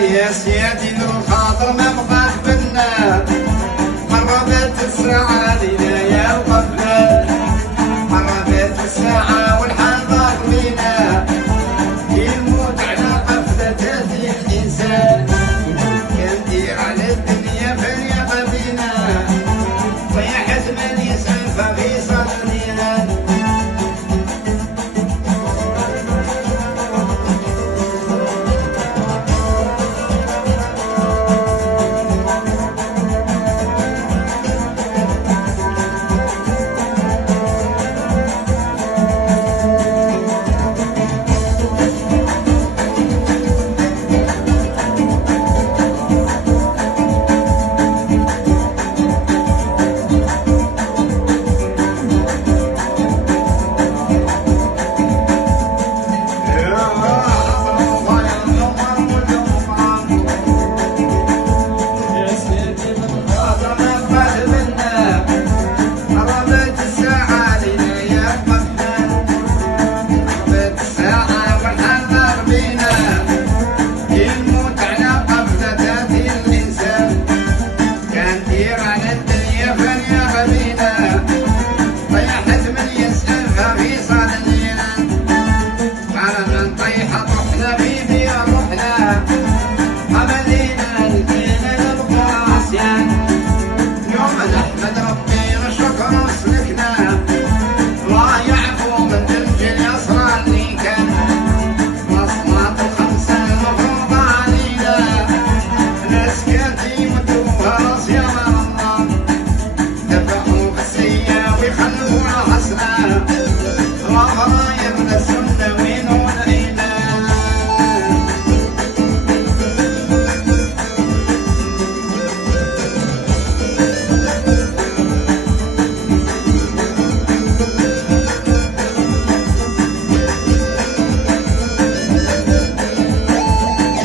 يا سيادي الخاطر ما بقاش بنا قربت الساعة لينا يا وقفنا قربت الساعة والحال ضاق بينا يموت على قفزة الإنسان كان دير على الدنيا فليقى بينا طيحت من يسأل ففي صدرنا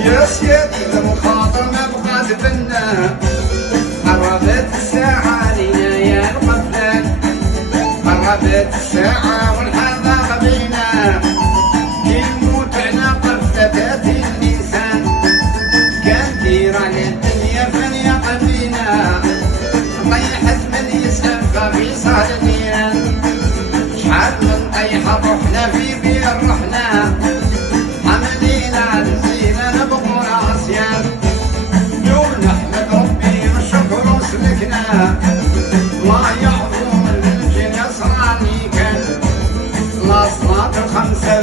يا سيادي المخاطر ما بقات بنا قربت الساعة لينا يا القفلان قربت الساعة والحال ضاق بينا يموت على قفزة الإنسان كان دير على الدنيا فليقى بينا طيحت من يسأل ففي صدرنا شحال من طيحة رحنا في بير رحنا عملينا نسينا نبغوا العصيان يوم نحمد ربي والشكر وسلكنا الله يعظم الجن يسراني كان الأصوات الخمسة